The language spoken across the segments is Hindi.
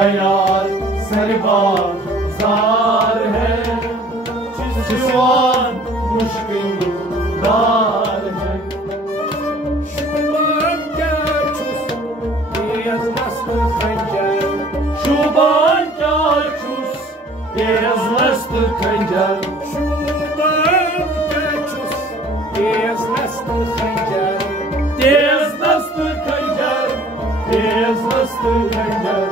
मेरा यार सरबाजार है, जिसवान मुश्किल दार है। शुबान क्या छुस तेज मस्त खंजर, शुबान क्या छुस तेज मस्त खंजर, शुबान क्या छुस तेज मस्त खंजर, तेज मस्त खंजर, तेज मस्त खंजर।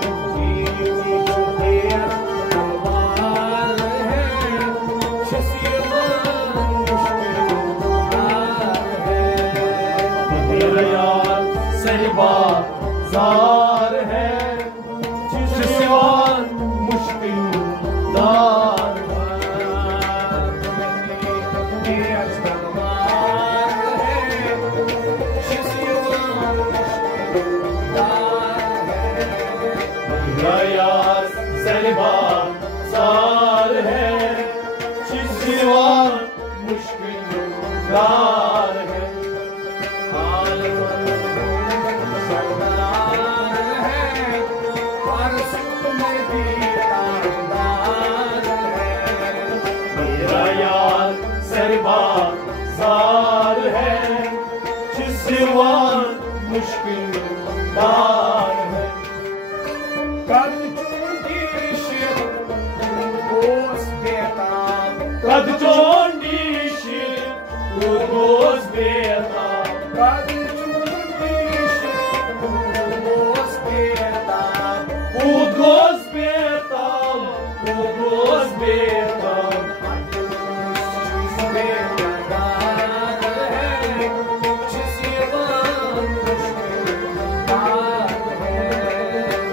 सरबाजार है, जिसवान मुश्किल दार मेरा यार सरबाजार है, जिसवान मुश्किल दार है। सरबाजार है, जिसवान मुश्किल दार है। कद चूंडी शिर गोस बेताब, कद चूंडी शिर गोस बेताब, कद चूंडी शिर गोस बेताब, गोस बेताब, गोस बेताब।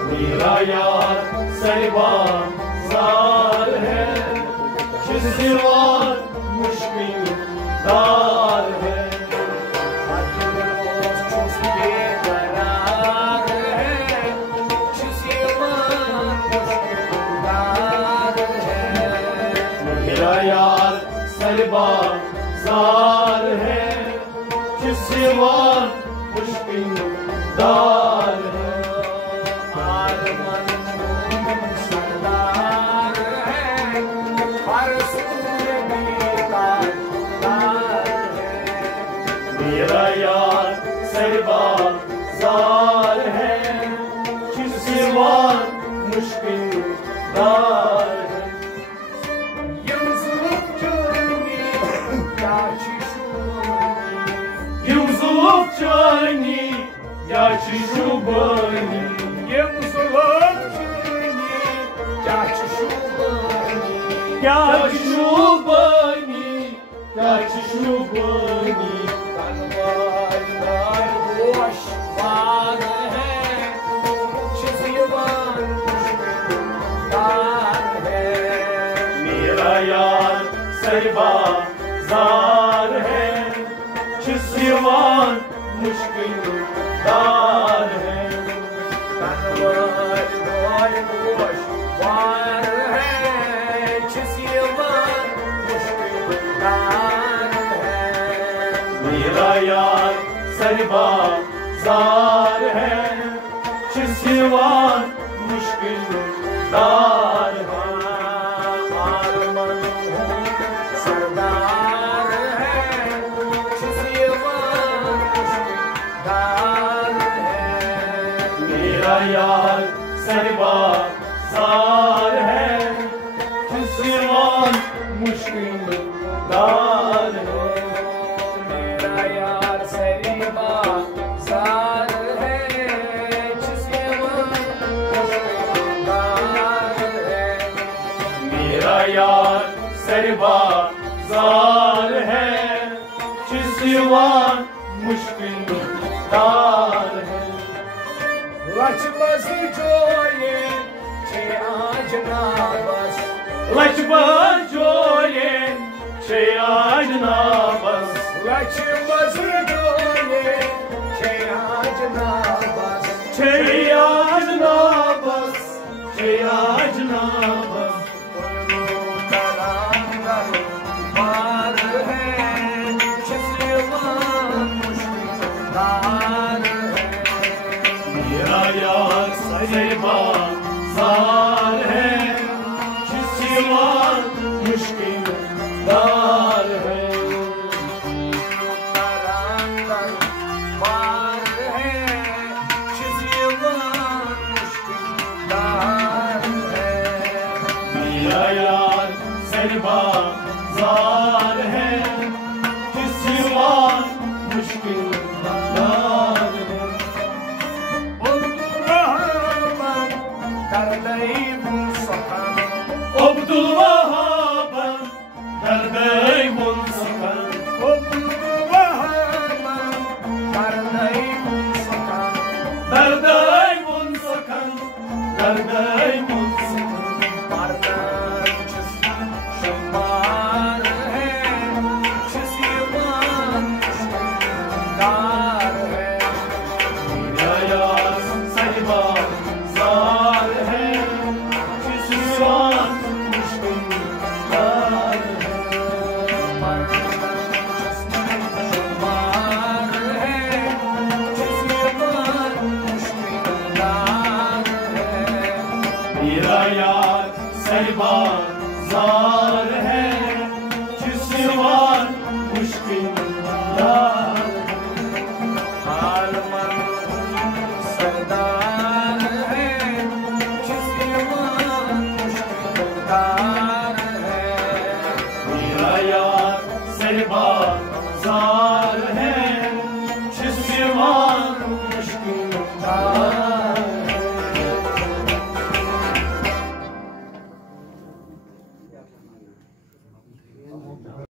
मेरा यार सरबाजार है, जिसवान मुश्किल दार है। मेरा यार सरबाजार है, जिसवान मुश्किल दार है। मेरा यार सरबाजार है, जिसवान मुश्किल दार है। Yusuf Johnny, Yusuf Johnny, Yachi Shubani, Yusuf Johnny, Yachi Shubani, Yachi Shubani, Yachi Shubani. Boş var है, जिसवान दार है। मेरा यार सरबाजार है, जिसवान मुश्किल दार है। बोश वार है, जिसवान मुश्किल दार है। मेरा यार सरबाजार है, जिसवान मुश्किल दार है। सरदार है, जिसवान दार है। मेरा यार सरबाजार है, जिसवान मुश्किल दार है। मेरा यार सरबाजार है, जिसवान मुश्किल दार है। मेरा यार सरबाजार है, जिसवान मुश्किल दार है। लचबस जोये छे आज नाबस, लचबस जोये छे आज नाबस, लचबस जोये छे आज नाबस, छे आज नाबस, छे आज नाबस। मार है, जिसवान मुश्किल दार है। मेरा यार सरबाजार जार है, सिवा मुश्किल दार है। मेरा यार सरबा जार है, सिवा मुश्किल दार है। Abdul Wahab dardai mun sakan, dardai mun sakan, dardai mun sakan। मेरा यार सरबा जार है, सिवा मुश्किल दार है। मेरा यार सरबा जार है,